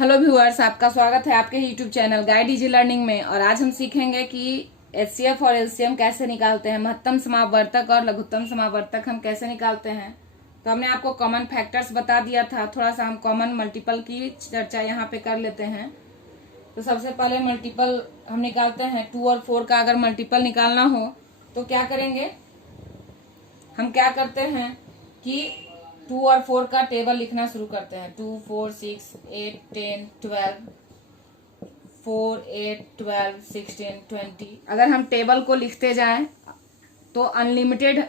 Hello viewers, आपका स्वागत है आपके YouTube channel guide easy learning में। और आज हम सीखेंगे कि एचसीएफ और एलसीएम कैसे निकालते हैं, महत्तम समावर्तक और लघुत्तम समावर्तक हम कैसे निकालते हैं। तो हमने आपको कॉमन फैक्टर्स बता दिया था, थोड़ा सा हम कॉमन मल्टीपल की चर्चा यहाँ पे कर लेते हैं। तो सबसे पहले मल्टीपल हम निकालते हैं। 2 और 4 का अगर मल्टीपल निकालना हो तो क्या करेंगे, हम क्या करते हैं कि 2 और 4 का टेबल लिखना शुरू करते हैं। 2, 4, 6, 8, 10, 12, 4, 8, 12, 16, 20। अगर हम टेबल को लिखते जाएं तो अनलिमिटेड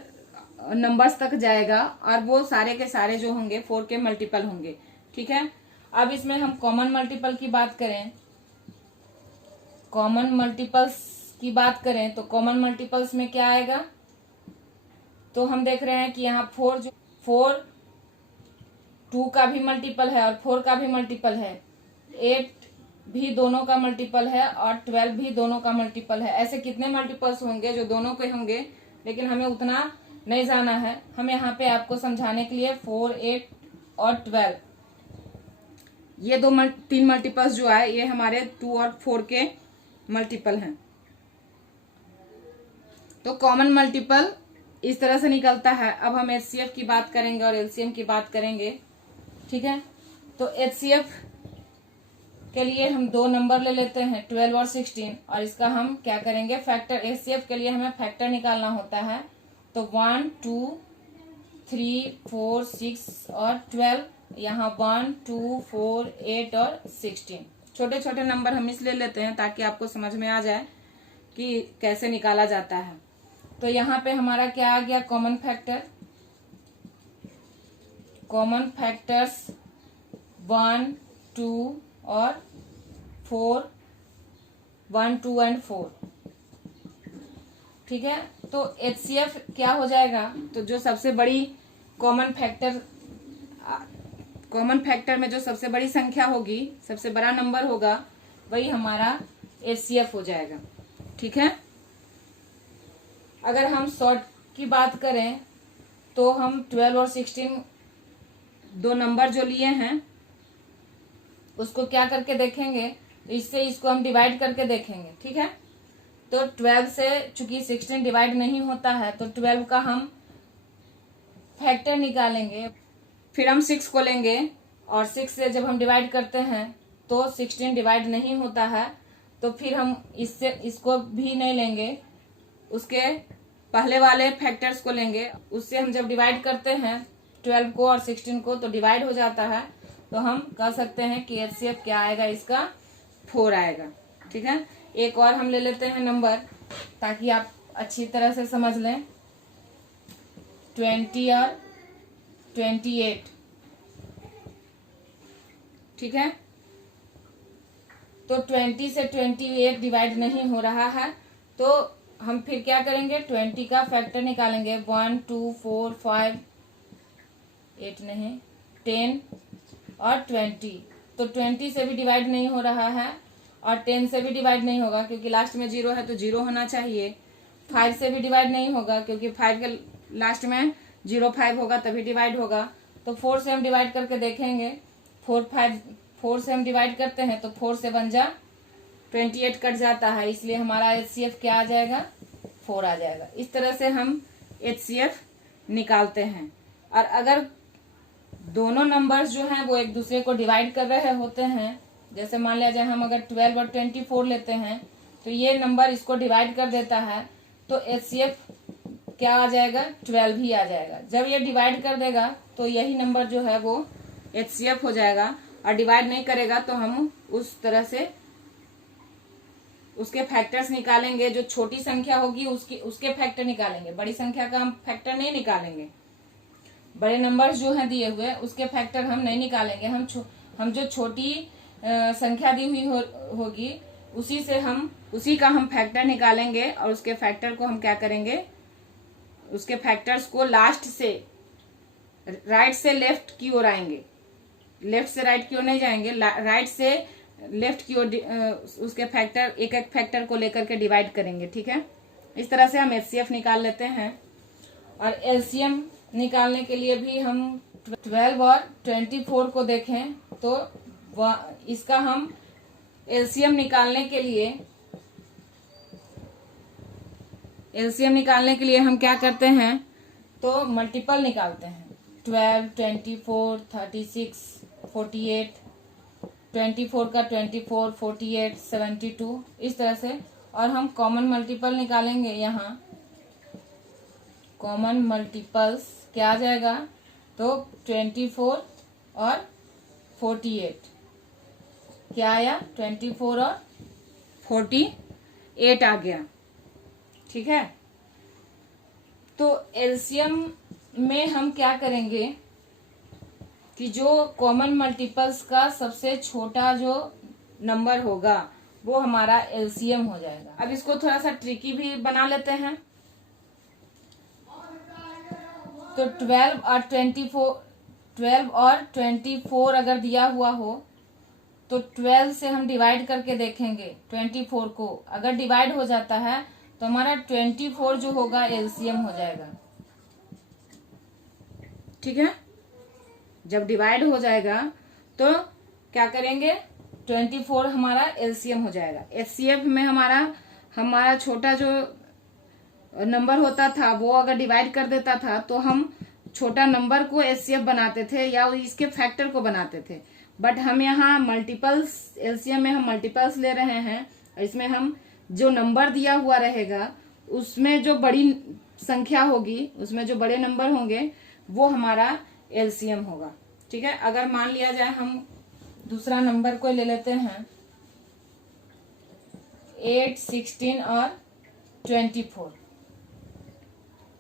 नंबर्स तक जाएगा और वो सारे के सारे जो होंगे 4 के मल्टीपल होंगे। ठीक है, अब इसमें हम कॉमन मल्टीपल की बात करें, कॉमन मल्टीपल्स की बात करें तो कॉमन मल्टीपल्स में क्या आएगा, तो हम देख रहे हैं कि यहाँ 4 2 का भी मल्टीपल है और 4 का भी मल्टीपल है, 8 भी दोनों का मल्टीपल है और 12 भी दोनों का मल्टीपल है। ऐसे कितने मल्टीपल्स होंगे जो दोनों के होंगे, लेकिन हमें उतना नहीं जाना है। हम यहाँ पे आपको समझाने के लिए 4, 8 और 12 ये 3 मल्टीपल्स जो आए ये हमारे 2 और 4 के मल्टीपल हैं। तो कॉमन मल्टीपल इस तरह से निकलता है। अब हम एचसीएफ की बात करेंगे और एलसीएम की बात करेंगे। ठीक है, तो एचसीएफ के लिए हम 2 नंबर ले लेते हैं 12 और 16 और इसका हम क्या करेंगे, फैक्टर। एचसीएफ के लिए हमें फैक्टर निकालना होता है। तो 1, 2, 3, 4, 6 और 12, यहाँ 1, 2, 4, 8 और 16 छोटे छोटे नंबर हम इसलिए लेते हैं ताकि आपको समझ में आ जाए कि कैसे निकाला जाता है। तो यहाँ पे हमारा क्या आ गया, कॉमन फैक्टर, कॉमन फैक्टर्स 1, 2 और 4, 1, 2 एंड 4। ठीक है, तो एचसीएफ क्या हो जाएगा, तो जो सबसे बड़ी कॉमन फैक्टर में जो सबसे बड़ी संख्या होगी, सबसे बड़ा नंबर होगा, वही हमारा एचसीएफ हो जाएगा। ठीक है, अगर हम शॉर्ट की बात करें तो हम 12 और 16 2 नंबर जो लिए हैं उसको क्या करके देखेंगे, इससे इसको हम डिवाइड करके देखेंगे। ठीक है, तो 12 से चूंकि 16 डिवाइड नहीं होता है तो 12 का हम फैक्टर निकालेंगे, फिर हम 6 को लेंगे और 6 से जब हम डिवाइड करते हैं तो 16 डिवाइड नहीं होता है, तो फिर हम इसको भी नहीं लेंगे, उसके पहले वाले फैक्टर्स को लेंगे। उससे हम जब डिवाइड करते हैं 12 को और 16 को तो डिवाइड हो जाता है। तो हम कह सकते हैं कि एचसीएफ क्या आएगा, इसका 4 आएगा। ठीक है, एक और हम ले लेते हैं नंबर ताकि आप अच्छी तरह से समझ लें। 20 और 28। ठीक है, तो 20 से 28 डिवाइड नहीं हो रहा है, तो हम फिर क्या करेंगे, 20 का फैक्टर निकालेंगे। 1, 2, 4, 5, 8 नहीं, 10 और 20। तो 20 से भी डिवाइड नहीं हो रहा है और 10 से भी डिवाइड नहीं होगा क्योंकि लास्ट में 0 है तो 0 होना चाहिए। 5 से भी डिवाइड नहीं होगा क्योंकि 5 के लास्ट में 05 होगा तभी डिवाइड होगा। तो 4 से हम डिवाइड करके देखेंगे। 4 से हम डिवाइड करते हैं तो 4 से 1 जा 28 कट जाता है, इसलिए हमारा एचसीएफ क्या आ जाएगा, 4 आ जाएगा। इस तरह से हम एचसीएफ निकालते हैं। और अगर दोनों नंबर्स जो हैं वो एक दूसरे को डिवाइड कर रहे होते हैं, जैसे मान लिया जाए हम अगर 12 और 24 लेते हैं तो ये नंबर इसको डिवाइड कर देता है, तो एचसीएफ क्या आ जाएगा, 12 ही आ जाएगा। जब ये डिवाइड कर देगा तो यही नंबर जो है वो एचसीएफ हो जाएगा, और डिवाइड नहीं करेगा तो हम उस तरह से उसके फैक्टर्स निकालेंगे। जो छोटी संख्या होगी उसके फैक्टर निकालेंगे, बड़ी संख्या का हम फैक्टर नहीं निकालेंगे। बड़े नंबर्स जो हैं दिए हुए उसके फैक्टर हम नहीं निकालेंगे। हम जो छोटी संख्या दी हुई होगी उसी का हम फैक्टर निकालेंगे और उसके फैक्टर को हम क्या करेंगे, उसके फैक्टर्स को लास्ट से राइट से लेफ्ट की ओर आएंगे, लेफ्ट से राइट की ओर नहीं जाएंगे, राइट से लेफ्ट की ओर उसके फैक्टर एक एक फैक्टर को लेकर के डिवाइड करेंगे। ठीक है, इस तरह से हम एचसीएफ निकाल लेते हैं। और एलसीएम निकालने के लिए भी हम 12 और 24 को देखें तो इसका हम एलसीएम निकालने के लिए हम क्या करते हैं, तो मल्टीपल निकालते हैं। 12, 24, 36, 48, 24 का 24, 48, 72 इस तरह से। और हम कॉमन मल्टीपल निकालेंगे। यहाँ कॉमन मल्टीपल्स क्या आ जाएगा, तो 24 और 48 क्या आया, 24 और 48 आ गया। ठीक है, तो एलसीएम में हम क्या करेंगे कि जो कॉमन मल्टीपल्स का सबसे छोटा जो नंबर होगा वो हमारा एलसीएम हो जाएगा। अब इसको थोड़ा सा ट्रिकी भी बना लेते हैं। तो 12 और 24 अगर दिया हुआ हो तो 12 से हम डिवाइड करके देखेंगे 24 को। अगर डिवाइड हो जाता है तो हमारा 24 जो होगा एलसीएम हो जाएगा। ठीक है, जब डिवाइड हो जाएगा तो क्या करेंगे, 24 हमारा एलसीएम हो जाएगा। एचसीएफ में हमारा छोटा जो नंबर होता था वो अगर डिवाइड कर देता था तो हम छोटा नंबर को एचसीएफ बनाते थे या इसके फैक्टर को बनाते थे। बट हम यहाँ मल्टीपल्स, एलसीएम में हम मल्टीपल्स ले रहे हैं। इसमें हम जो नंबर दिया हुआ रहेगा उसमें जो बड़ी संख्या होगी, उसमें जो बड़े नंबर होंगे वो हमारा एलसीएम होगा। ठीक है, अगर मान लिया जाए हम दूसरा नंबर को ले लेते हैं 8, 16 और 24।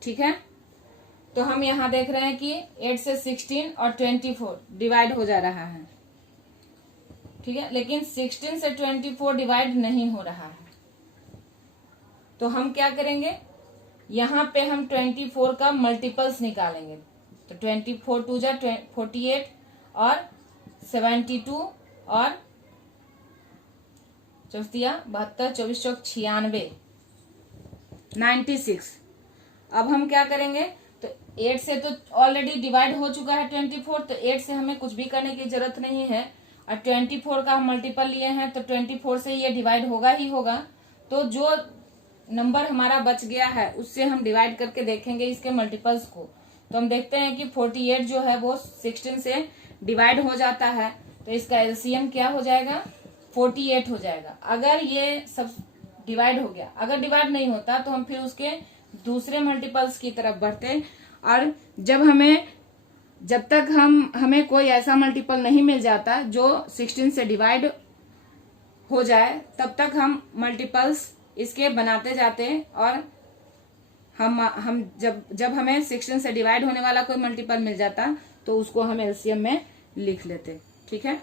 ठीक है, तो हम यहाँ देख रहे हैं कि 8 से 16 और 24 डिवाइड हो जा रहा है। ठीक है, लेकिन 16 से 24 डिवाइड नहीं हो रहा है। तो हम क्या करेंगे, यहाँ पे हम 24 का मल्टीपल्स निकालेंगे। तो 24 2 जा 48 और 72 और 74, 24 चौक 96, 96। अब हम क्या करेंगे, तो 8 से तो ऑलरेडी डिवाइड हो चुका है 24, तो 8 से हमें कुछ भी करने की जरूरत नहीं है। और 24 का हम मल्टीपल लिए हैं तो 24 से ये डिवाइड होगा ही होगा। तो जो नंबर हमारा बच गया है उससे हम डिवाइड करके देखेंगे इसके मल्टीपल्स को। तो हम देखते हैं कि 48 जो है वो 16 से डिवाइड हो जाता है, तो इसका एलसीएम क्या हो जाएगा, 48 हो जाएगा। अगर ये सब डिवाइड हो गया, अगर डिवाइड नहीं होता तो हम फिर उसके दूसरे मल्टीपल्स की तरफ बढ़ते। और जब तक हमें कोई ऐसा मल्टीपल नहीं मिल जाता जो 16 से डिवाइड हो जाए, तब तक हम मल्टीपल्स इसके बनाते जाते। और हम जब हमें 16 से डिवाइड होने वाला कोई मल्टीपल मिल जाता तो उसको हम एलसीएम में लिख लेते। ठीक है।